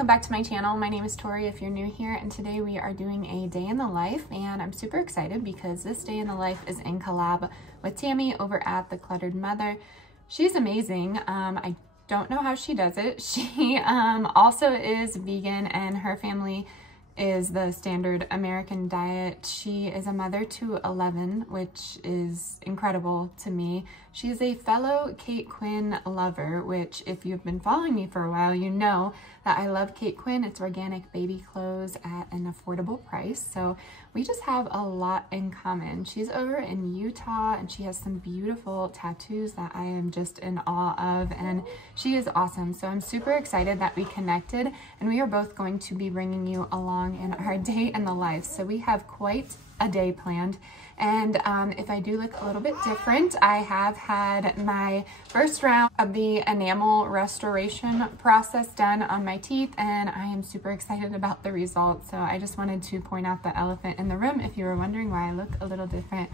welcome back to my channel. My name is Tori if you're new here, and today we are doing a day in the life, and I'm super excited because this day in the life is in collab with Tammy over at the Cluttered Mother. She's amazing. I don't know how she does it. She also is vegan, and her family is the standard American diet. She is a mother to 11, which is incredible to me. She's a fellow Kate Quinn lover, which if you've been following me for a while, you know that I love Kate Quinn. It's organic baby clothes at an affordable price. So we just have a lot in common. She's over in Utah and she has some beautiful tattoos that I am just in awe of, and she is awesome. So I'm super excited that we connected, and we are both going to be bringing you along in our day in the life. So we have quite a day planned. And if I do look a little bit different, I have had my first round of the enamel restoration process done on my teeth, and I am super excited about the results. So I just wanted to point out the elephant in the room if you were wondering why I look a little different.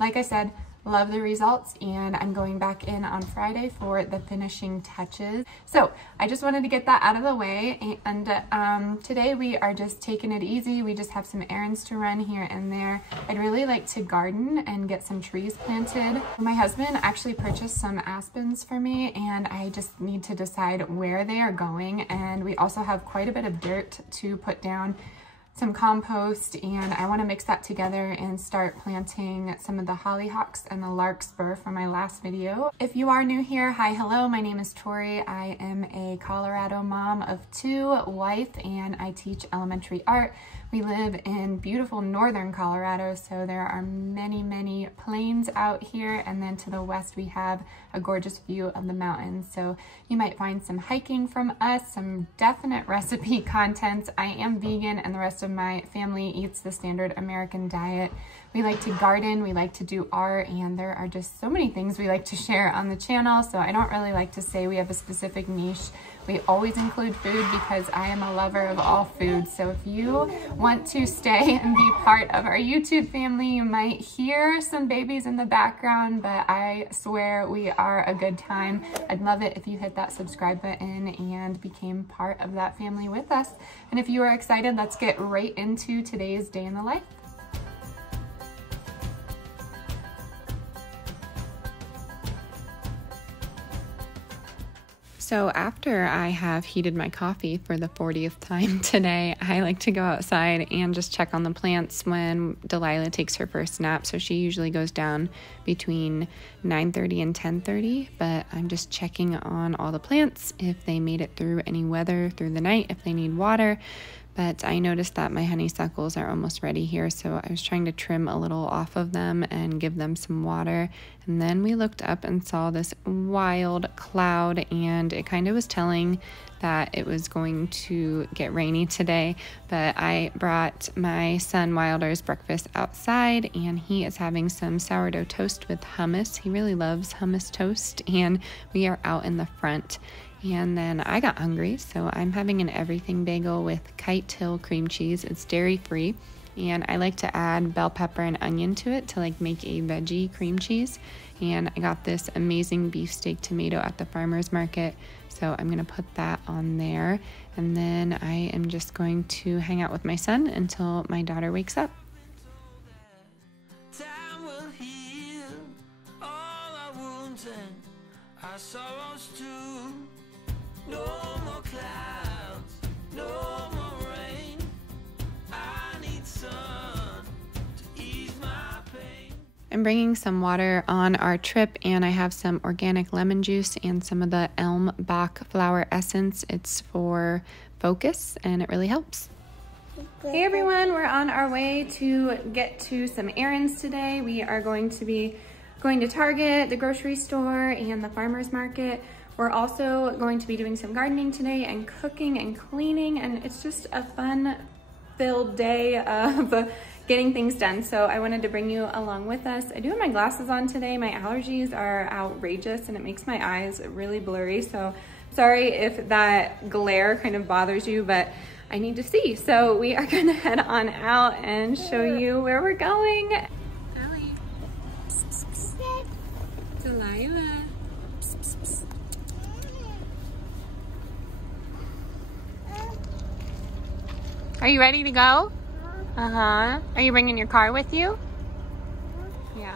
Like I said, love the results, and I'm going back in on Friday for the finishing touches. So I just wanted to get that out of the way, and today we are just taking it easy. We just have some errands to run here and there. I'd really like to garden and get some trees planted. My husband actually purchased some aspens for me, and I just need to decide where they are going. And we also have quite a bit of dirt to put down, some compost, and I want to mix that together and start planting some of the hollyhocks and the larkspur from my last video. If you are new here, hi, hello, my name is Tori. I am a Colorado mom of 2, wife, and I teach elementary art. We live in beautiful northern Colorado, so there are many, many plains out here, and then to the west we have a gorgeous view of the mountains. So you might find some hiking from us, some definite recipe content. I am vegan, and the rest of my family eats the standard American diet. We like to garden, we like to do art, and there are just so many things we like to share on the channel, so I don't really like to say we have a specific niche. We always include food because I am a lover of all food. So if you want to stay and be part of our YouTube family, you might hear some babies in the background, but I swear we are a good time. I'd love it if you hit that subscribe button and became part of that family with us. And if you are excited, let's get right into today's day in the life. So after I have heated my coffee for the 40th time today, I like to go outside and just check on the plants when Delilah takes her first nap. So she usually goes down between 9:30 and 10:30, but I'm just checking on all the plants, if they made it through any weather through the night, if they need water. But I noticed that my honeysuckles are almost ready here, so I was trying to trim a little off of them and give them some water. And then we looked up and saw this wild cloud, and it kind of was telling that it was going to get rainy today. But I brought my son Wilder's breakfast outside, and he is having some sourdough toast with hummus. He really loves hummus toast, and we are out in the front. And then I got hungry, so I'm having an everything bagel with Kite Hill cream cheese. It's dairy free, and I like to add bell pepper and onion to it to like make a veggie cream cheese. And I got this amazing beefsteak tomato at the farmer's market, so I'm gonna put that on there. And then I am just going to hang out with my son until my daughter wakes up. Time will heal all our wounds and our sorrows too. No more clouds, no more rain. I need sun to ease my pain. I'm bringing some water on our trip, and I have some organic lemon juice and some of the elm Bach flower essence. It's for focus, and it really helps. Hey everyone, we're on our way to get to some errands today. We are going to be going to Target, the grocery store, and the farmer's market. We're also going to be doing some gardening today and cooking and cleaning, and it's just a fun-filled day of getting things done. So I wanted to bring you along with us. I do have my glasses on today. My allergies are outrageous, and it makes my eyes really blurry. So sorry if that glare kind of bothers you, but I need to see. So we are gonna head on out and show you where we're going. Allie. Delilah. Are you ready to go? Uh-huh. Are you bringing your car with you? Yeah.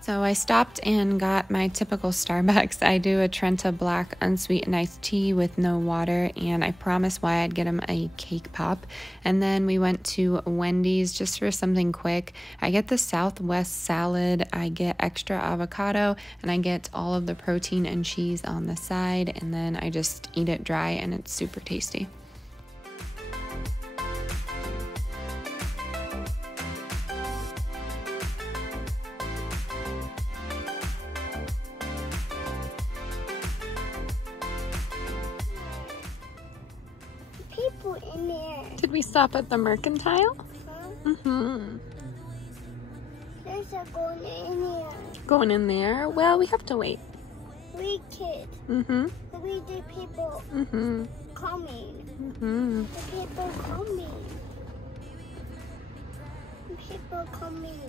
So I stopped and got my typical Starbucks. I do a Trenta Black unsweetened iced tea with no water, and I promised Wyatt I'd get him a cake pop. And then we went to Wendy's just for something quick. I get the Southwest salad, I get extra avocado, and I get all of the protein and cheese on the side, and then I just eat it dry, and it's super tasty. In there. Did we stop at the Mercantile? Mm-hmm. There's a going in there. Going in there? Well, we have to wait. We kids. Mm-hmm. We the people coming. Mm-hmm. The people coming. People coming.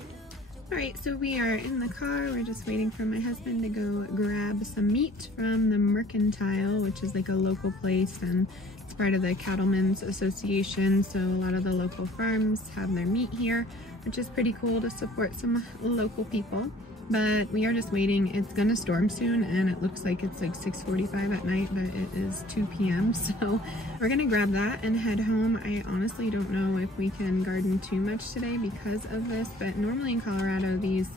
All right, so we are in the car. We're just waiting for my husband to go grab some meat from the Mercantile, which is like a local place, and it's part of the Cattlemen's Association. So a lot of the local farms have their meat here, which is pretty cool to support some local people. But we are just waiting. It's gonna storm soon, and it looks like it's like 6:45 at night, but it is 2 p.m. So we're gonna grab that and head home. I honestly don't know if we can garden too much today because of this, but normally in Colorado these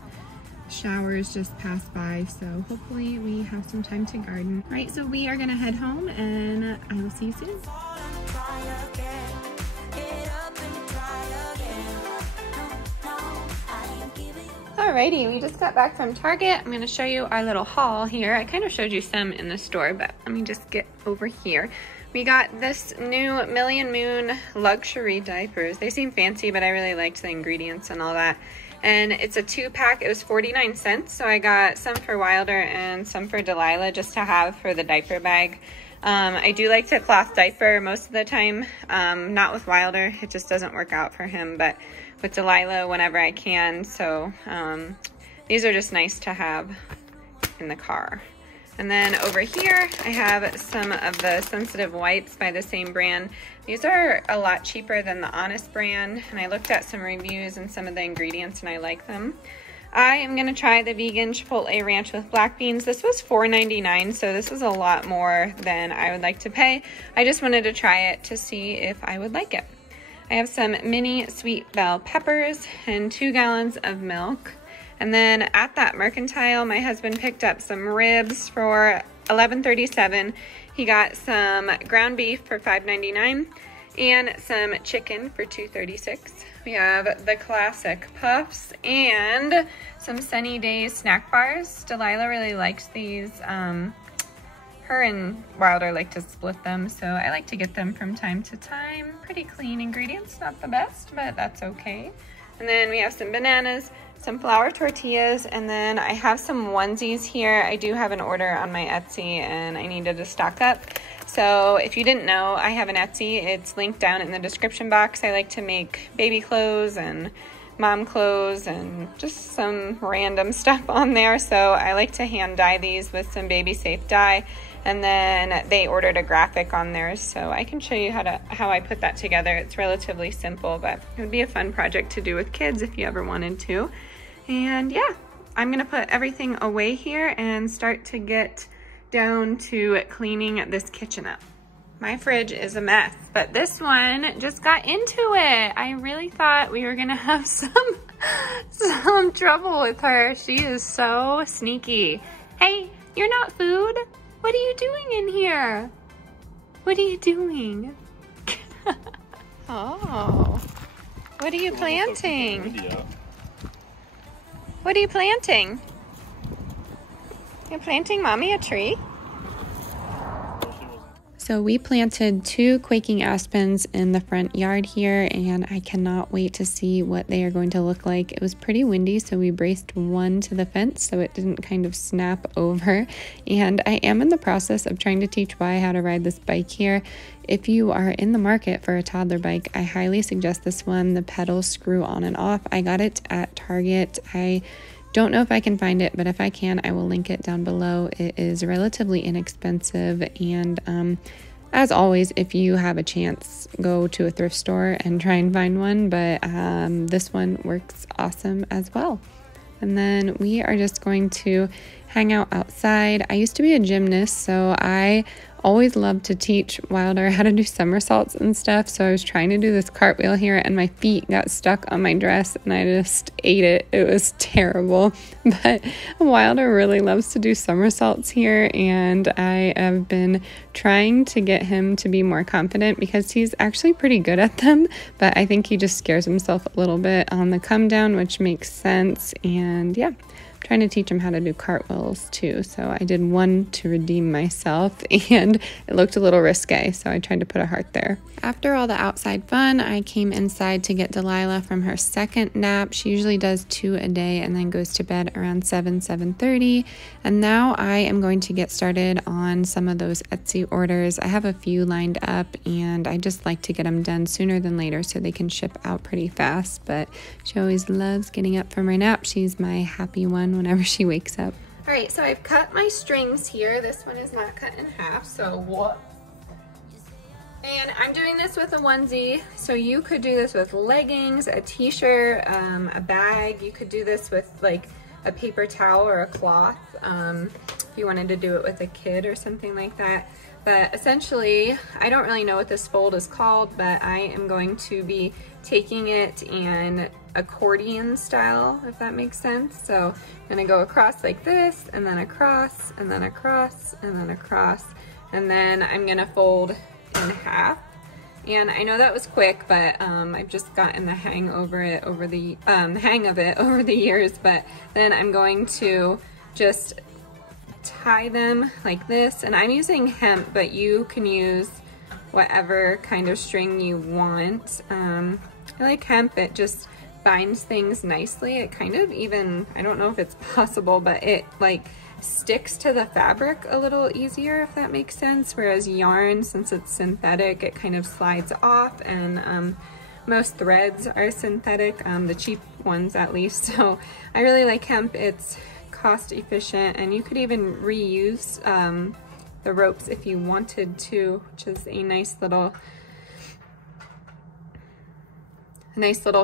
showers just pass by, so hopefully we have some time to garden. All right, so we are gonna head home, and I will see you soon. Alrighty, we just got back from Target. I'm going to show you our little haul here. I kind of showed you some in the store, but let me just get over here. We got this new Million Moon luxury diapers. They seem fancy, but I really liked the ingredients and all that. And it's a 2-pack. It was 49 cents, so I got some for Wilder and some for Delilah just to have for the diaper bag. I do like to cloth diaper most of the time, not with Wilder. It just doesn't work out for him, but with Delilah whenever I can. So these are just nice to have in the car. And then over here I have some of the sensitive wipes by the same brand. These are a lot cheaper than the Honest brand, and I looked at some reviews and some of the ingredients and I like them. I am going to try the vegan Chipotle Ranch with black beans. This was $4.99, so this is a lot more than I would like to pay. I just wanted to try it to see if I would like it. I have some mini sweet bell peppers and 2 gallons of milk. And then at that Mercantile, my husband picked up some ribs for $11.37. He got some ground beef for $5.99 and some chicken for $2.36. We have the classic puffs and some Sunny Days snack bars. Delilah really likes these. Her and Wilder like to split them, so I like to get them from time to time. Pretty clean ingredients, not the best, but that's okay. And then we have some bananas, some flour tortillas, and then I have some onesies here. I do have an order on my Etsy and I needed to stock up. So if you didn't know, I have an Etsy. It's linked down in the description box. I like to make baby clothes and mom clothes and just some random stuff on there. So I like to hand dye these with some baby safe dye. And then they ordered a graphic on there, so I can show you how I put that together. It's relatively simple, but it would be a fun project to do with kids if you ever wanted to. And yeah, I'm gonna put everything away here and start to get down to cleaning this kitchen up. My fridge is a mess, but this one just got into it. I really thought we were gonna have some trouble with her. She is so sneaky. Hey, you're not food. What are you doing in here? What are you doing? Oh, What are you planting? What are you planting? You're planting Mommy a tree? So we planted 2 quaking aspens in the front yard here, and I cannot wait to see what they are going to look like. It was pretty windy, so we braced one to the fence so it didn't kind of snap over. And I am in the process of trying to teach Y how to ride this bike here. If you are in the market for a toddler bike, I highly suggest this one. The pedals screw on and off. I got it at Target. I don't know if I can find it, but if I can, I will link it down below. It is relatively inexpensive, and as always, if you have a chance, go to a thrift store and try and find one, but this one works awesome as well. And then we are just going to hang out outside. I used to be a gymnast, so I always loved to teach Wilder how to do somersaults and stuff. So I was trying to do this cartwheel here, and my feet got stuck on my dress, and I just ate it. It was terrible. But Wilder really loves to do somersaults here, and I have been trying to get him to be more confident because he's actually pretty good at them, but I think he just scares himself a little bit on the come down, which makes sense. And yeah, trying to teach him how to do cartwheels too. So I did one to redeem myself, and it looked a little risque, so I tried to put a heart there. After all the outside fun, I came inside to get Delilah from her second nap. She usually does 2 a day and then goes to bed around 7:30. And now I am going to get started on some of those Etsy orders. I have a few lined up, and I just like to get them done sooner than later so they can ship out pretty fast. But she always loves getting up from her nap. She's my happy one whenever she wakes up. All right, so I've cut my strings here. This one is not cut in half, so what? And I'm doing this with a onesie, so you could do this with leggings, a t-shirt, a bag. You could do this with like a paper towel or a cloth if you wanted to do it with a kid or something like that. But essentially, I don't really know what this fold is called, but I am going to be taking it in accordion style, if that makes sense. So I'm gonna go across like this, and then across, and then across, and then across, and then I'm gonna fold in half. And I know that was quick, but I've just gotten the hang of it over the years. But then I'm going to just tie them like this, and I'm using hemp, but you can use whatever kind of string you want. I like hemp. It just binds things nicely. It kind of even, I don't know if it's possible, but it like sticks to the fabric a little easier, if that makes sense. Whereas yarn, since it's synthetic, it kind of slides off, and most threads are synthetic, the cheap ones at least. So I really like hemp. It's cost efficient, and you could even reuse the ropes if you wanted to, which is a nice little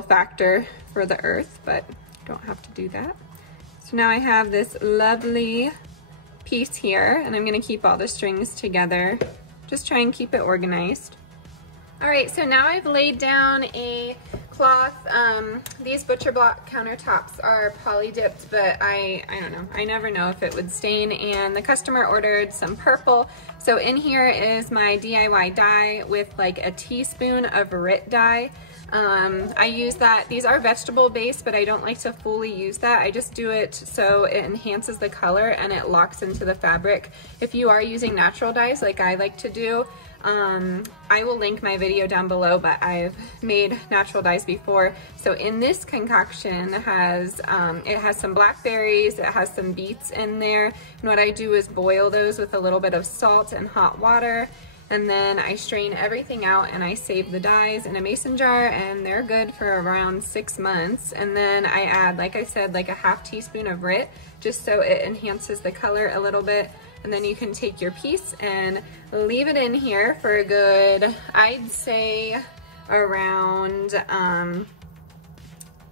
factor for the earth, but you don't have to do that. So now I have this lovely piece here, and I'm gonna keep all the strings together. Just try and keep it organized. All right, so now I've laid down a cloth. These butcher block countertops are poly dipped, but I don't know. I never know if it would stain, and the customer ordered some purple. So in here is my DIY dye with like a teaspoon of RIT dye. I use that. These are vegetable based, but I don't like to fully use that. I just do it so it enhances the color and it locks into the fabric. If you are using natural dyes like I like to do, I will link my video down below, but I've made natural dyes before. So in this concoction it has some blackberries, it has some beets in there, and what I do is boil those with a little bit of salt and hot water, and then I strain everything out and I save the dyes in a mason jar, and they're good for around 6 months. And then I add, like I said, like a ½ teaspoon of RIT, just so it enhances the color a little bit. And then you can take your piece and leave it in here for a good, I'd say around, I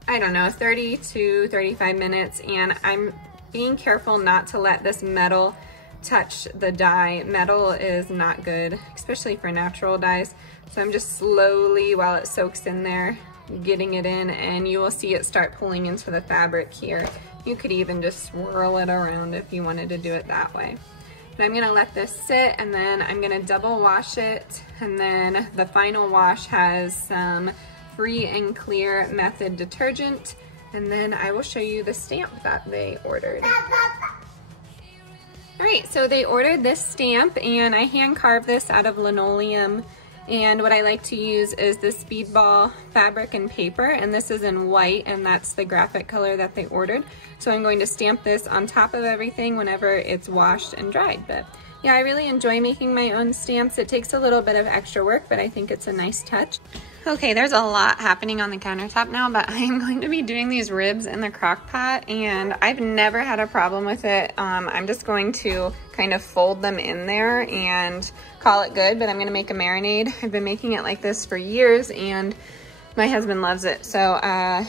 don't know, 30 to 35 minutes. And I'm being careful not to let this metal touch the dye. Metal is not good, especially for natural dyes. So I'm just slowly, while it soaks in there, getting it in, and you will see it start pulling into the fabric here. You could even just swirl it around if you wanted to do it that way. But I'm gonna let this sit, and then I'm gonna double wash it, and then the final wash has some free and clear method detergent, and then I will show you the stamp that they ordered. Alright, so they ordered this stamp, and I hand carved this out of linoleum, and what I like to use is the Speedball fabric and paper, and this is in white, and that's the graphic color that they ordered. So I'm going to stamp this on top of everything whenever it's washed and dried. But yeah, I really enjoy making my own stamps. It takes a little bit of extra work, but I think it's a nice touch. Okay, there's a lot happening on the countertop now, but I am going to be doing these ribs in the crock pot, and I've never had a problem with it. I'm just going to kind of fold them in there and call it good, but I'm gonna make a marinade. I've been making it like this for years, and my husband loves it. So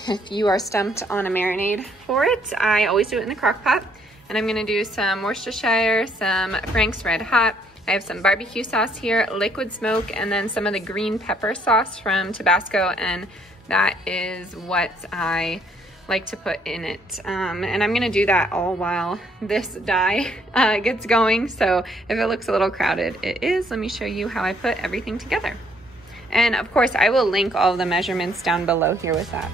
if you are stumped on a marinade for it, I always do it in the crock pot. And I'm gonna do some Worcestershire, some Frank's Red Hot. I have some barbecue sauce here, liquid smoke, and then some of the green pepper sauce from Tabasco, and that is what I like to put in it. And I'm gonna do that all while this dye gets going. So if it looks a little crowded, it is. Let me show you how I put everything together. And of course, I will link all of the measurements down below here with that.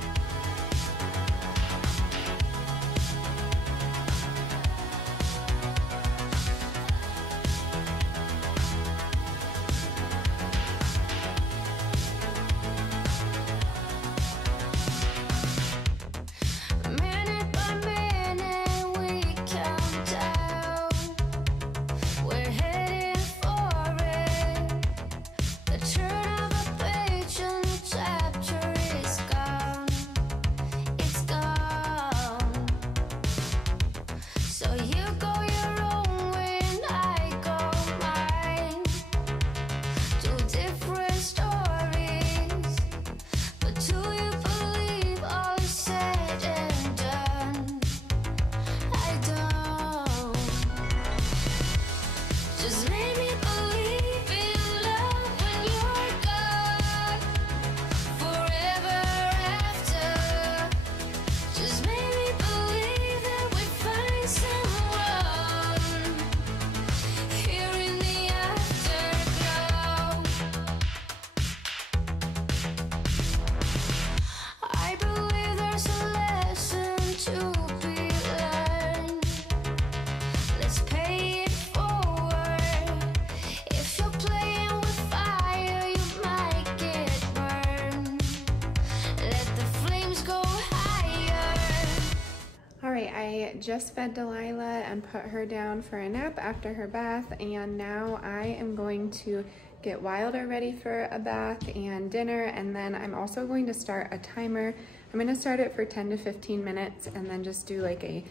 I just fed Delilah and put her down for a nap after her bath, and now I am going to get Wilder ready for a bath and dinner, and then I'm also going to start a timer. I'm going to start it for 10 to 15 minutes and then just do like a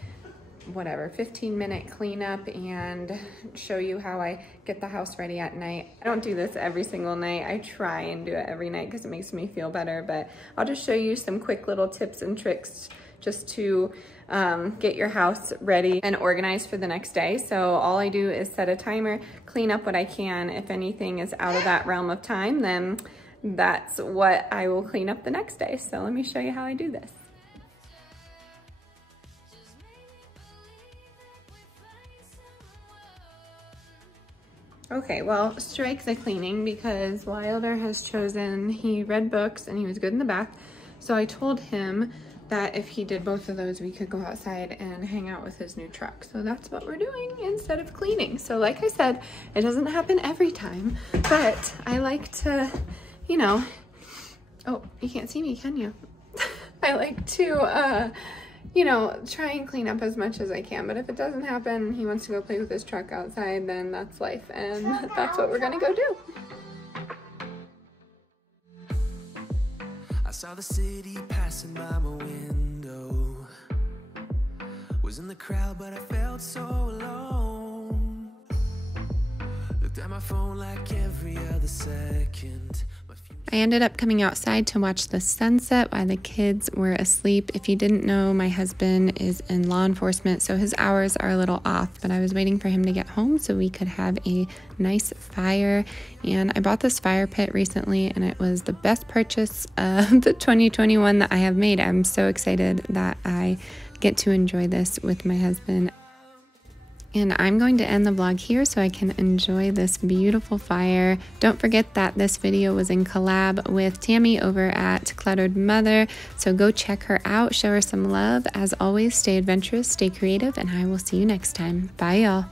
15-minute cleanup and show you how I get the house ready at night. I don't do this every single night. I try and do it every night because it makes me feel better, but I'll just show you some quick little tips and tricks just to get your house ready and organized for the next day. So all I do is set a timer, clean up what I can. If anything is out of that realm of time, then that's what I will clean up the next day. So let me show you how I do this. Okay, well, strike the cleaning because Wilder has chosen, he read books and he was good in the bath. So I told him that if he did both of those, we could go outside and hang out with his new truck. So that's what we're doing instead of cleaning. So like I said, it doesn't happen every time, but I like to, you know, oh, you can't see me, can you? I like to, you know, try and clean up as much as I can. But if it doesn't happen, he wants to go play with his truck outside, then that's life. And that's what we're gonna go do. I saw the city passing by my window. Was in the crowd, but I felt so alone. Looked at my phone like every other second. I ended up coming outside to watch the sunset while the kids were asleep. If you didn't know, my husband is in law enforcement, so his hours are a little off, but I was waiting for him to get home so we could have a nice fire. And I bought this fire pit recently, and it was the best purchase of the 2021 that I have made. I'm so excited that I get to enjoy this with my husband. And I'm going to end the vlog here so I can enjoy this beautiful fire. Don't forget that this video was in collab with Tammy over at Cluttered Mother. So go check her out, show her some love. As always, stay adventurous, stay creative, and I will see you next time. Bye, y'all.